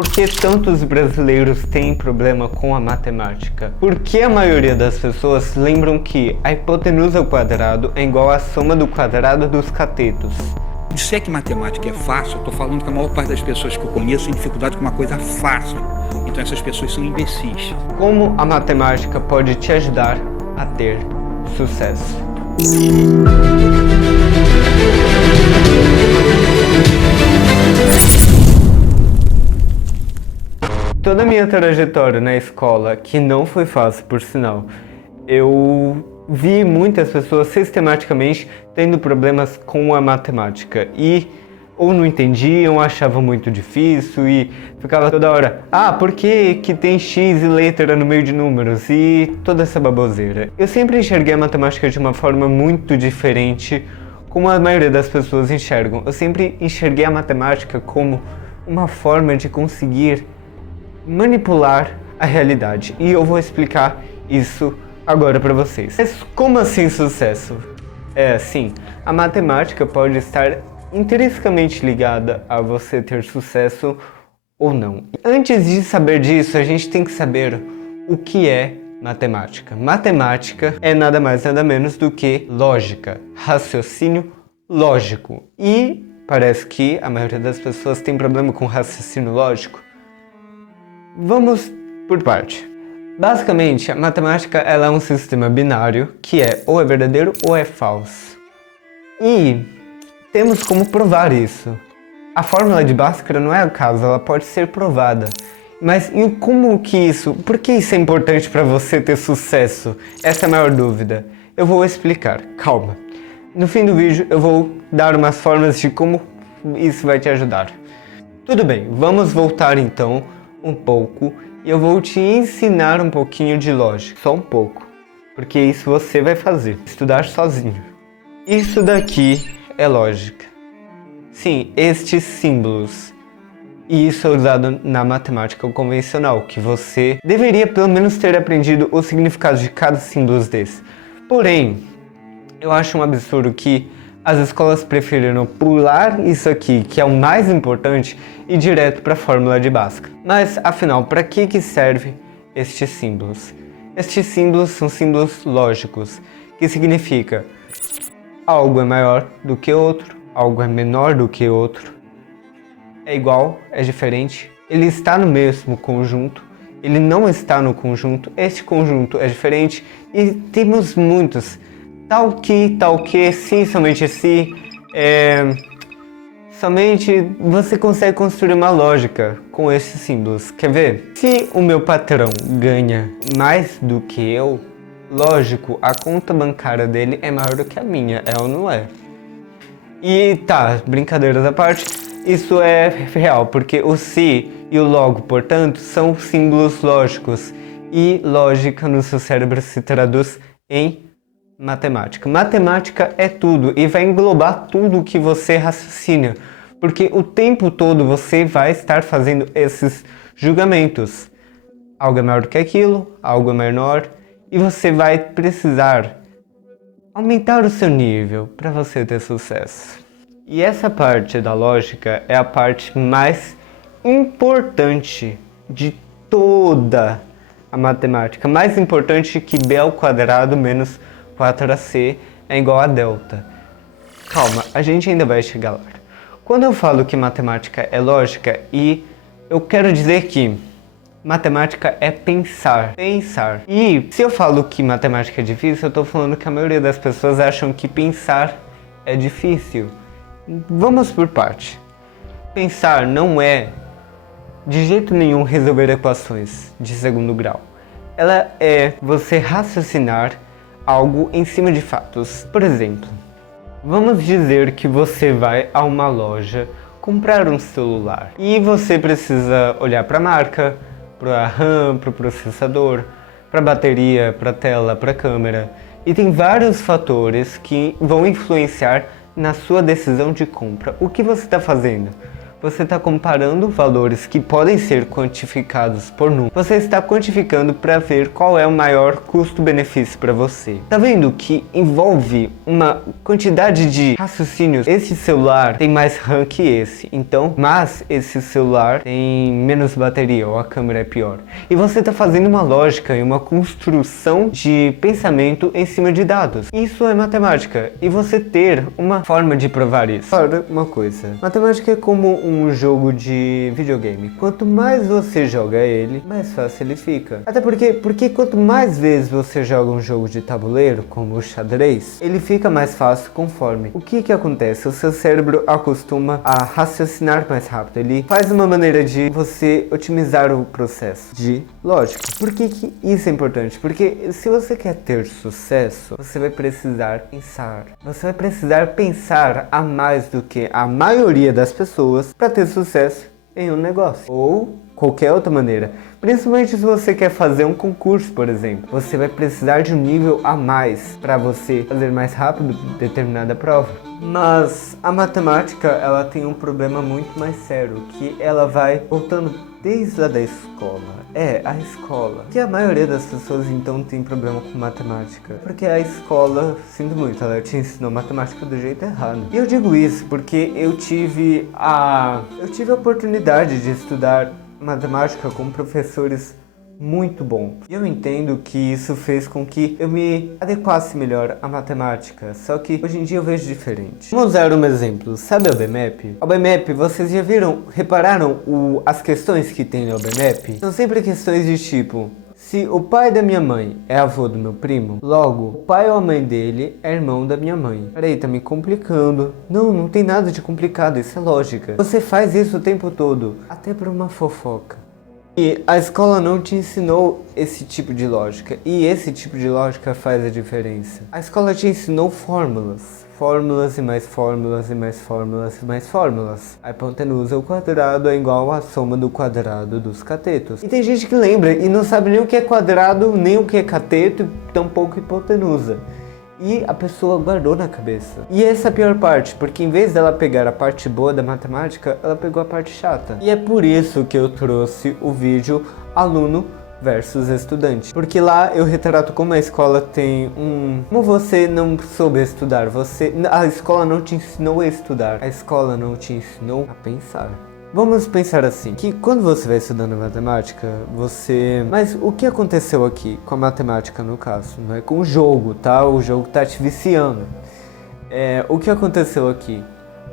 Por que tantos brasileiros têm problema com a matemática? Por que a maioria das pessoas lembram que a hipotenusa ao quadrado é igual à soma do quadrado dos catetos? Disser que matemática é fácil, eu tô falando que a maior parte das pessoas que eu conheço tem dificuldade com uma coisa fácil. Então essas pessoas são imbecis. Como a matemática pode te ajudar a ter sucesso? Toda a minha trajetória na escola, que não foi fácil por sinal, eu vi muitas pessoas sistematicamente tendo problemas com a matemática e ou não entendiam, achavam muito difícil e ficava toda hora, por que que tem X e letra no meio de números e toda essa baboseira. Eu sempre enxerguei a matemática de uma forma muito diferente, como a maioria das pessoas enxergam. Eu sempre enxerguei a matemática como uma forma de conseguir manipular a realidade e eu vou explicar isso agora para vocês. Mas como assim sucesso? É assim, a matemática pode estar intrinsecamente ligada a você ter sucesso ou não. Antes de saber disso, a gente tem que saber o que é matemática. Matemática é nada mais nada menos do que lógica, raciocínio lógico. E parece que a maioria das pessoas tem problema com raciocínio lógico. Vamos por parte. Basicamente, a matemática ela é um sistema binário que é ou é verdadeiro ou é falso. E temos como provar isso. A fórmula de Bhaskara não é acaso, ela pode ser provada. Mas e como que isso, por que isso é importante para você ter sucesso? Essa é a maior dúvida. Eu vou explicar, calma. No fim do vídeo eu vou dar umas formas de como isso vai te ajudar. Tudo bem, vamos voltar então um pouco e eu vou te ensinar um pouquinho de lógica, só um pouco, porque isso você vai fazer, estudar sozinho. Isso daqui é lógica. Sim, estes símbolos. E isso é usado na matemática convencional, que você deveria pelo menos ter aprendido o significado de cada símbolo desse. Porém, eu acho um absurdo que as escolas preferiram pular isso aqui, que é o mais importante, e ir direto para a fórmula de Bhaskara. Mas, afinal, para que servem estes símbolos? Estes símbolos são símbolos lógicos, que significa algo é maior do que outro, algo é menor do que outro, é igual, é diferente, ele está no mesmo conjunto, ele não está no conjunto, este conjunto é diferente, e temos muitos. Tal que, sim, somente se, somente você consegue construir uma lógica com esses símbolos. Quer ver? Se o meu patrão ganha mais do que eu, lógico, a conta bancária dele é maior do que a minha, é ou não é? E tá, brincadeiras à parte, isso é real, porque o se e o logo, portanto, são símbolos lógicos. E lógica no seu cérebro se traduz em matemática. Matemática é tudo e vai englobar tudo que você raciocina, porque o tempo todo você vai estar fazendo esses julgamentos. Algo é maior do que aquilo, algo é menor, e você vai precisar aumentar o seu nível para você ter sucesso. E essa parte da lógica é a parte mais importante de toda a matemática, mais importante que b ao quadrado menos 4ac é igual a delta. Calma, a gente ainda vai chegar lá. Quando eu falo que matemática é lógica, e eu quero dizer que matemática é pensar. E se eu falo que matemática é difícil, eu estou falando que a maioria das pessoas acham que pensar é difícil. Vamos por parte. Pensar não é de jeito nenhum resolver equações de segundo grau. Ela é você raciocinar algo em cima de fatos. Por exemplo, vamos dizer que você vai a uma loja comprar um celular e você precisa olhar para a marca, para a RAM, para o processador, para a bateria, para a tela, para a câmera, e tem vários fatores que vão influenciar na sua decisão de compra. O que você está fazendo? Você está comparando valores que podem ser quantificados por número. Você está quantificando para ver qual é o maior custo-benefício para você. Tá vendo que envolve uma quantidade de raciocínios? Esse celular tem mais RAM que esse, então, mas esse celular tem menos bateria ou a câmera é pior. E você está fazendo uma lógica e uma construção de pensamento em cima de dados. Isso é matemática e você ter uma forma de provar isso. Agora, uma coisa, matemática é como um jogo de videogame. Quanto mais você joga ele, mais fácil ele fica. Até porque quanto mais vezes você joga um jogo de tabuleiro, como o xadrez, ele fica mais fácil conforme. O que acontece? O seu cérebro acostuma a raciocinar mais rápido. Ele faz uma maneira de você otimizar o processo de lógica. Por que isso é importante? Porque se você quer ter sucesso, você vai precisar pensar. Você vai precisar pensar a mais do que a maioria das pessoas para ter sucesso em um negócio ou qualquer outra maneira. Principalmente se você quer fazer um concurso, por exemplo. Você vai precisar de um nível a mais para você fazer mais rápido determinada prova. Mas a matemática, ela tem um problema muito mais sério, que ela vai voltando desde a da escola. A escola. Que a maioria das pessoas então tem problema com matemática. Porque a escola, sinto muito, ela te ensinou matemática do jeito errado. E eu digo isso porque eu tive a oportunidade de estudar matemática com professores muito bons. E eu entendo que isso fez com que eu me adequasse melhor à matemática, só que hoje em dia eu vejo diferente. Vamos usar um exemplo, sabe o BMAP? O BMAP, vocês já repararam as questões que tem no BMAP? São sempre questões de tipo, se o pai da minha mãe é avô do meu primo, logo, o pai ou a mãe dele é irmão da minha mãe. Peraí, tá me complicando. Não tem nada de complicado, isso é lógica. Você faz isso o tempo todo, até por uma fofoca. E a escola não te ensinou esse tipo de lógica, e esse tipo de lógica faz a diferença. A escola te ensinou fórmulas. Fórmulas e mais fórmulas e mais fórmulas e mais fórmulas. A hipotenusa ao quadrado é igual à soma do quadrado dos catetos. E tem gente que lembra e não sabe nem o que é quadrado, nem o que é cateto, e tampouco hipotenusa. E a pessoa guardou na cabeça. E essa é a pior parte, porque em vez dela pegar a parte boa da matemática, ela pegou a parte chata. E é por isso que eu trouxe o vídeo aluno versus estudante. Porque lá eu retrato como a escola tem como você não soube estudar, a escola não te ensinou a estudar, a escola não te ensinou a pensar. Vamos pensar assim, que quando você vai estudando matemática, Mas o que aconteceu aqui com a matemática no caso? Não é com o jogo, tá? O jogo tá te viciando. O que aconteceu aqui?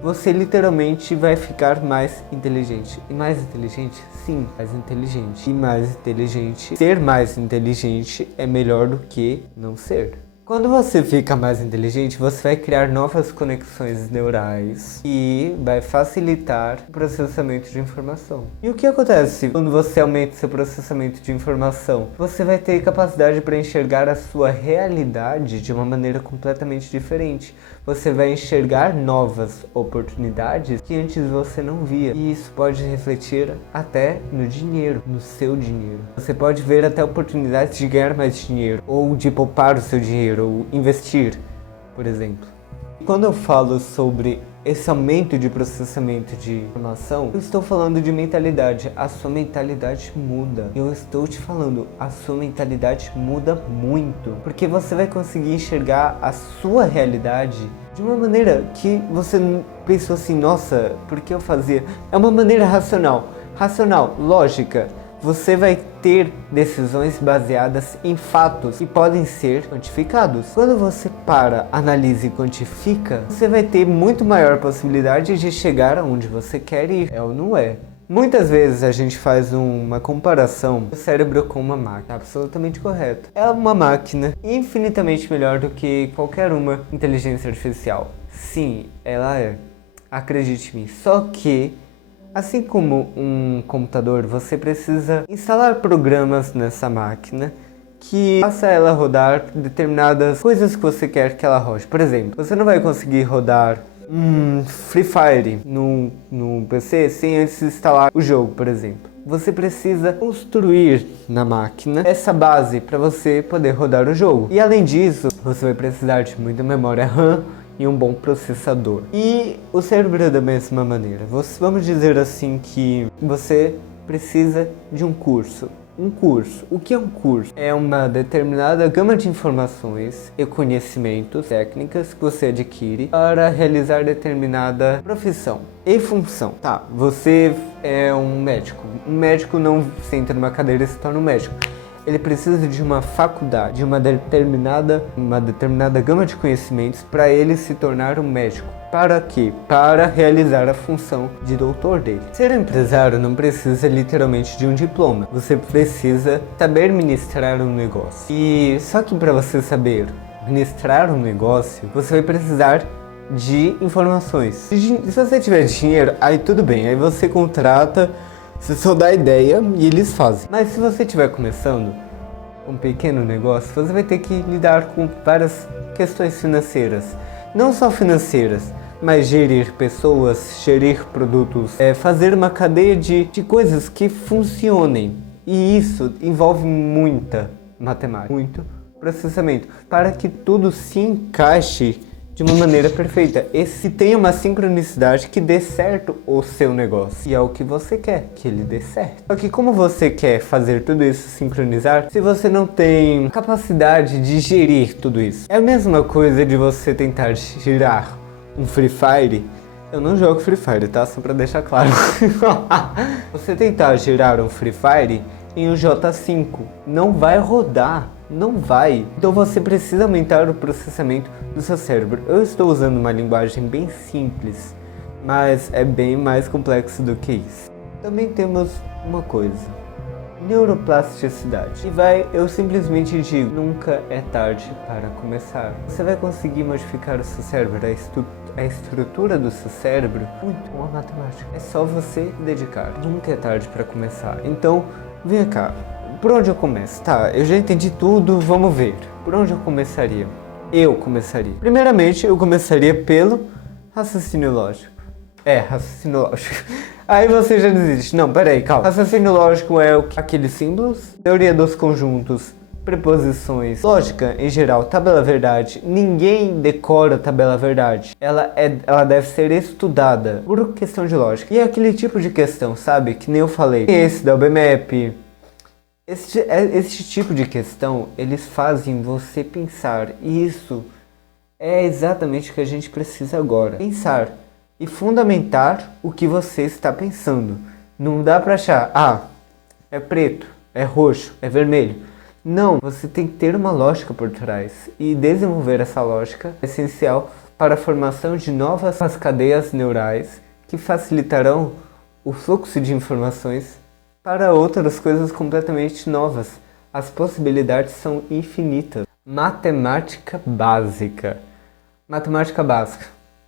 Você literalmente vai ficar mais inteligente. E mais inteligente? Sim, mais inteligente. E mais inteligente. Ser mais inteligente é melhor do que não ser. Quando você fica mais inteligente, você vai criar novas conexões neurais e vai facilitar o processamento de informação. E o que acontece quando você aumenta seu processamento de informação? Você vai ter capacidade para enxergar a sua realidade de uma maneira completamente diferente. Você vai enxergar novas oportunidades que antes você não via. E isso pode refletir até no dinheiro, no seu dinheiro. Você pode ver até oportunidades de ganhar mais dinheiro ou de poupar o seu dinheiro ou investir, por exemplo. Quando eu falo sobre esse aumento de processamento de informação, eu estou falando de mentalidade. A sua mentalidade muda. Eu estou te falando, a sua mentalidade muda muito. Porque você vai conseguir enxergar a sua realidade de uma maneira que você pensou assim, nossa, por que eu fazia? É uma maneira racional, lógica. Você vai ter decisões baseadas em fatos que podem ser quantificados. Quando você analisa e quantifica, você vai ter muito maior possibilidade de chegar aonde você quer ir. É ou não é? Muitas vezes a gente faz uma comparação do cérebro com uma máquina, absolutamente correto. É uma máquina infinitamente melhor do que qualquer uma inteligência artificial. Sim, ela é. Acredite em mim. Só que assim como um computador, você precisa instalar programas nessa máquina que faça ela rodar determinadas coisas que você quer que ela rode. Por exemplo, você não vai conseguir rodar Free Fire no PC sem antes instalar o jogo, por exemplo. Você precisa construir na máquina essa base para você poder rodar o jogo. E além disso, você vai precisar de muita memória RAM e um bom processador. E o cérebro é da mesma maneira. Vamos dizer assim que você precisa de um curso. Um curso. O que é um curso? É uma determinada gama de informações e conhecimentos, técnicas que você adquire para realizar determinada profissão e função. Tá, você é um médico. Um médico não senta numa cadeira e se torna um médico. Ele precisa de uma faculdade, de uma determinada gama de conhecimentos para ele se tornar um médico. Para quê? Para realizar a função de doutor dele. Ser empresário não precisa literalmente de um diploma. Você precisa saber ministrar um negócio. E só que para você saber ministrar um negócio, você vai precisar de informações. Se você tiver dinheiro, aí tudo bem. Aí você contrata, você só dá a ideia e eles fazem. Mas se você estiver começando um pequeno negócio, você vai ter que lidar com várias questões financeiras. Não só financeiras, mas gerir pessoas, gerir produtos, fazer uma cadeia de coisas que funcionem. E isso envolve muita matemática, muito processamento, para que tudo se encaixe de uma maneira perfeita. E se tem uma sincronicidade que dê certo o seu negócio. E é o que você quer, que ele dê certo. Só que como você quer fazer tudo isso sincronizar, se você não tem capacidade de gerir tudo isso? É a mesma coisa de você tentar girar um Free Fire. Eu não jogo Free Fire, tá? Só pra deixar claro. Você tentar girar um Free Fire em um J5, não vai rodar. Não vai. Então você precisa aumentar o processamento do seu cérebro. Eu estou usando uma linguagem bem simples, mas é bem mais complexo do que isso. Também temos uma coisa: neuroplasticidade. Eu simplesmente digo, nunca é tarde para começar. Você vai conseguir modificar o seu cérebro, a estrutura do seu cérebro, muito com a matemática. É só você dedicar. Nunca é tarde para começar. Então, vem cá. Por onde eu começo? Tá, eu já entendi tudo, vamos ver. Por onde eu começaria? Primeiramente, eu começaria pelo raciocínio lógico. Raciocínio lógico. Aí você já desiste. Não, peraí, calma. Raciocínio lógico é aqueles símbolos, teoria dos conjuntos, preposições, lógica em geral, tabela verdade. Ninguém decora tabela verdade. Ela deve ser estudada por questão de lógica. E é aquele tipo de questão, sabe? Que nem eu falei. Esse da UBMAP. Esse tipo de questão, eles fazem você pensar, e isso é exatamente o que a gente precisa agora. Pensar e fundamentar o que você está pensando. Não dá pra achar, é preto, é roxo, é vermelho. Não, você tem que ter uma lógica por trás, e desenvolver essa lógica é essencial para a formação de novas cadeias neurais que facilitarão o fluxo de informações para outras coisas completamente novas. As possibilidades são infinitas. Matemática básica. Matemática básica.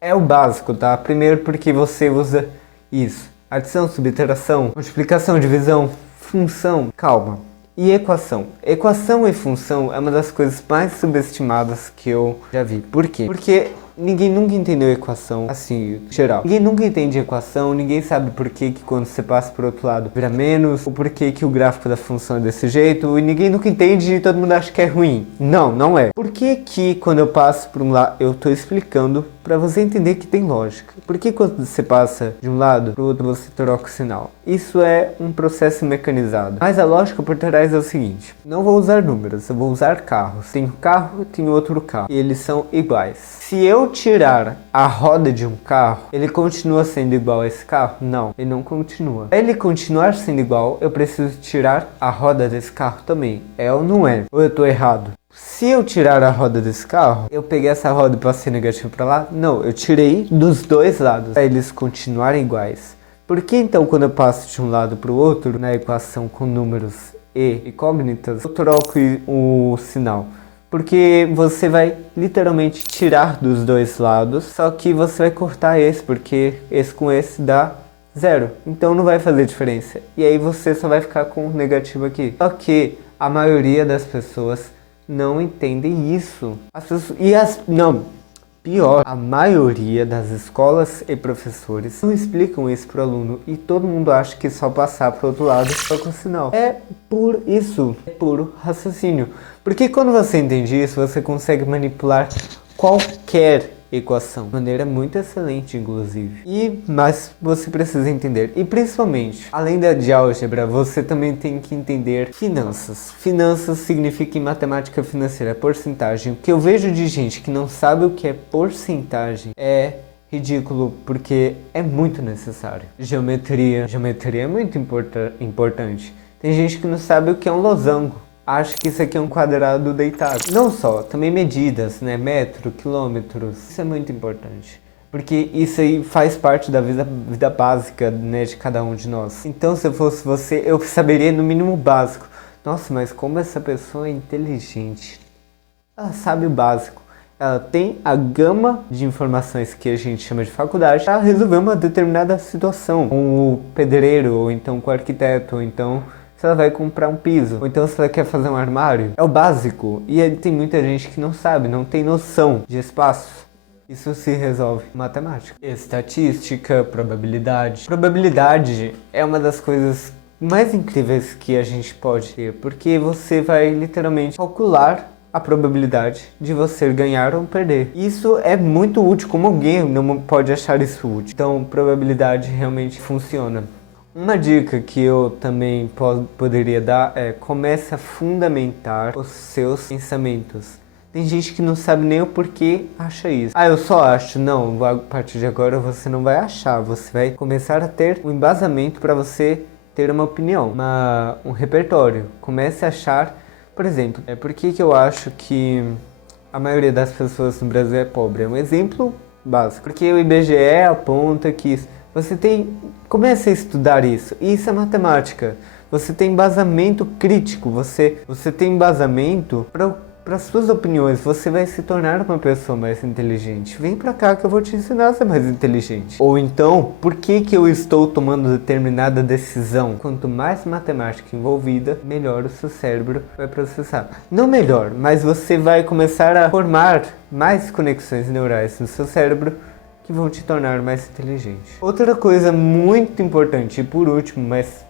É o básico, tá? Primeiro porque você usa isso. Adição, subtração, multiplicação, divisão, função. Calma. E equação. Equação e função é uma das coisas mais subestimadas que eu já vi. Por quê? Porque ninguém nunca entendeu equação, assim, geral. Ninguém nunca entende equação, ninguém sabe por que quando você passa por outro lado vira menos, ou por que o gráfico da função é desse jeito, e ninguém nunca entende e todo mundo acha que é ruim. Não, não é. Por que quando eu passo por um lado, eu tô explicando pra você entender que tem lógica. Por que quando você passa de um lado pro outro você troca o sinal? Isso é um processo mecanizado. Mas a lógica por trás é o seguinte: não vou usar números, eu vou usar carros. Tem um carro, tem outro carro, e eles são iguais. Se eu tirar a roda de um carro, ele continua sendo igual a esse carro? Não, ele não continua. Para ele continuar sendo igual, eu preciso tirar a roda desse carro também. É ou não é? Ou eu tô errado? Se eu tirar a roda desse carro, eu peguei essa roda e passei negativo para lá? Não, eu tirei dos dois lados para eles continuarem iguais. Por que então quando eu passo de um lado para o outro, na equação com números e incógnitas, eu troco o sinal? Porque você vai literalmente tirar dos dois lados, só que você vai cortar esse, porque esse com esse dá zero. Então não vai fazer diferença. E aí você só vai ficar com o negativo aqui. Só que a maioria das pessoas não entendem isso. Pior, a maioria das escolas e professores não explicam isso pro aluno e todo mundo acha que só passar pro outro lado só com o sinal. É por isso, é puro raciocínio. Porque quando você entende isso, você consegue manipular qualquer equação. De maneira muito excelente, inclusive. Mas você precisa entender. E principalmente, além de álgebra, você também tem que entender finanças. Finanças significa em matemática financeira, porcentagem. O que eu vejo de gente que não sabe o que é porcentagem é ridículo, porque é muito necessário. Geometria é muito importante. Tem gente que não sabe o que é um losango. Acho que isso aqui é um quadrado deitado. Não só, também medidas, né? Metro, quilômetros. Isso é muito importante. Porque isso aí faz parte da vida básica, né, de cada um de nós. Então, se eu fosse você, eu saberia no mínimo o básico. Nossa, mas como essa pessoa é inteligente. Ela sabe o básico. Ela tem a gama de informações que a gente chama de faculdade para resolver uma determinada situação. Com o pedreiro, ou então com o arquiteto, ou então se ela vai comprar um piso, ou então se ela quer fazer um armário. É o básico. E aí tem muita gente que não sabe, não tem noção de espaço. Isso se resolve com matemática. Estatística, probabilidade. Probabilidade é uma das coisas mais incríveis que a gente pode ter, porque você vai literalmente calcular a probabilidade de você ganhar ou perder. Isso é muito útil, como alguém não pode achar isso útil. Então, probabilidade realmente funciona. Uma dica que eu também poderia dar é: comece a fundamentar os seus pensamentos. Tem gente que não sabe nem o porquê acha isso. Eu só acho. Não, a partir de agora você não vai achar. Você vai começar a ter um embasamento para você ter uma opinião, um repertório. Comece a achar. Por exemplo, por que eu acho que a maioria das pessoas no Brasil é pobre? É um exemplo básico. Porque o IBGE aponta que comece a estudar isso. E isso é matemática. Você tem embasamento crítico. Você tem embasamento para suas opiniões. Você vai se tornar uma pessoa mais inteligente. Vem pra cá que eu vou te ensinar a ser mais inteligente. Ou então, por que eu estou tomando determinada decisão? Quanto mais matemática envolvida, melhor o seu cérebro vai processar. Não melhor, mas você vai começar a formar mais conexões neurais no seu cérebro que vão te tornar mais inteligente. Outra coisa muito importante, e por último, mas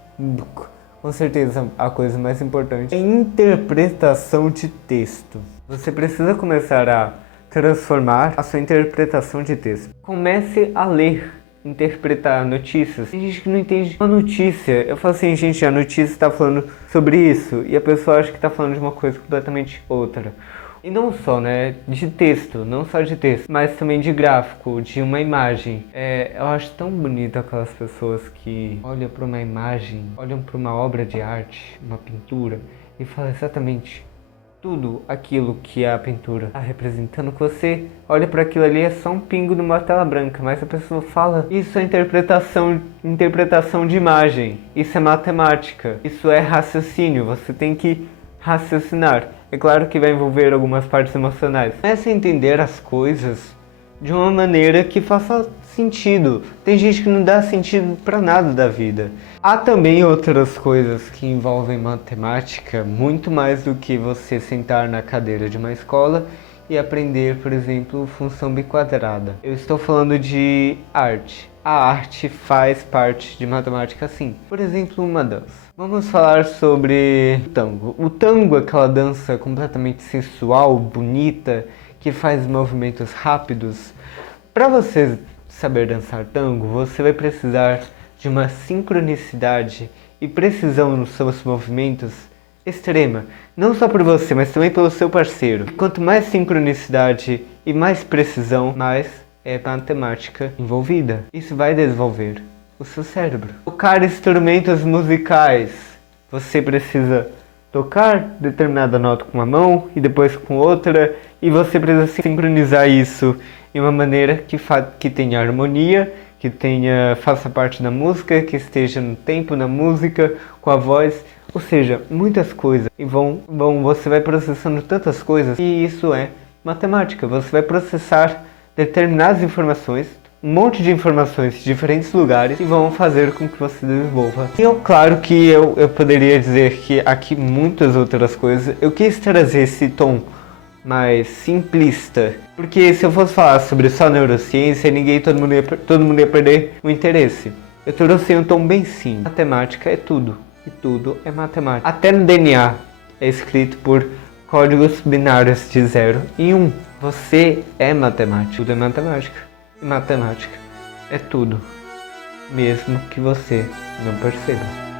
com certeza a coisa mais importante, é interpretação de texto. Você precisa começar a transformar a sua interpretação de texto. Comece a ler, interpretar notícias. Tem gente que não entende uma notícia. Eu falo assim, gente, a notícia está falando sobre isso, e a pessoa acha que está falando de uma coisa completamente outra. E não só, né, de texto, não só de texto, mas também de gráfico, de uma imagem. Eu acho tão bonito aquelas pessoas que olham para uma imagem, olham para uma obra de arte, uma pintura, e falam exatamente tudo aquilo que a pintura está representando. Que você olha para aquilo ali, é só um pingo numa tela branca, mas a pessoa fala, isso é interpretação de imagem, isso é matemática, isso é raciocínio, você tem que raciocinar. É claro que vai envolver algumas partes emocionais. Comece a entender as coisas de uma maneira que faça sentido. Tem gente que não dá sentido para nada da vida. Há também outras coisas que envolvem matemática, muito mais do que você sentar na cadeira de uma escola e aprender, por exemplo, função biquadrada. Eu estou falando de arte. A arte faz parte de matemática, sim. Por exemplo, uma dança. Vamos falar sobre o tango. O tango é aquela dança completamente sensual, bonita, que faz movimentos rápidos. Para você saber dançar tango, você vai precisar de uma sincronicidade e precisão nos seus movimentos extrema. Não só por você, mas também pelo seu parceiro. Quanto mais sincronicidade e mais precisão, mais é matemática envolvida. Isso vai desenvolver o seu cérebro. Tocar instrumentos musicais. Você precisa tocar determinada nota com uma mão e depois com outra, e você precisa sincronizar isso de uma maneira que tenha harmonia, que faça parte da música, que esteja no tempo da música, com a voz, ou seja, muitas coisas. E você vai processando tantas coisas, e isso é matemática. Você vai processar determinadas informações, um monte de informações de diferentes lugares, e vão fazer com que você desenvolva. E claro que eu poderia dizer que aqui muitas outras coisas. Eu quis trazer esse tom mais simplista, porque se eu fosse falar sobre só neurociência, todo mundo ia perder o interesse. Eu trouxe um tom bem simples. Matemática é tudo, e tudo é matemática. Até no DNA é escrito por códigos binários de 0 e 1. Você é matemática. Tudo é matemática. E matemática é tudo, mesmo que você não perceba.